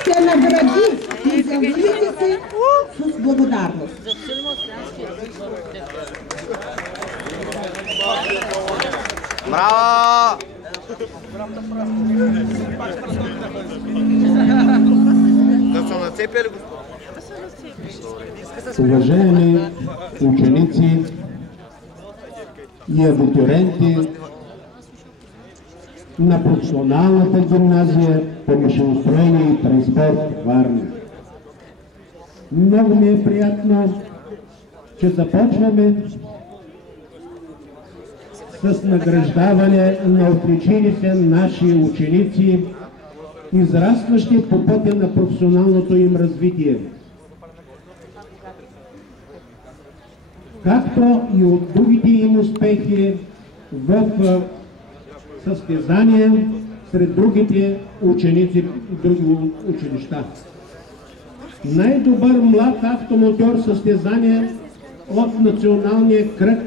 ще награди изявилите се с благодарност. Браво! Да се нацепя ли го? Уважаеми ученици и абитуриенти на професионалната гимназия по машиностроение и транспорт Варна. Много ми е приятно, че започваме с награждаване на отличили се наши ученици, израстващи по пътя на професионалното им развитие. Както и от другите им успехи в състезания сред другите ученици и други училища. Най-добър млад автомотор състезание от националния кръг,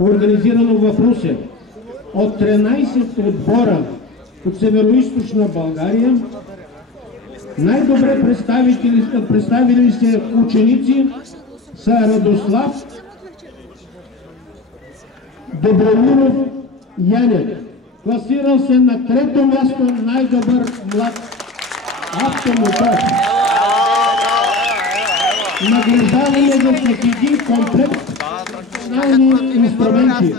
организирано в Русе от 13 отбора от Североизточна България. Най-добре представили се ученици са Радослав Добромиров Янев. Класирал се на трето място най-добър млад автомотор. Награждаване за всеки комплект професионални инструменти.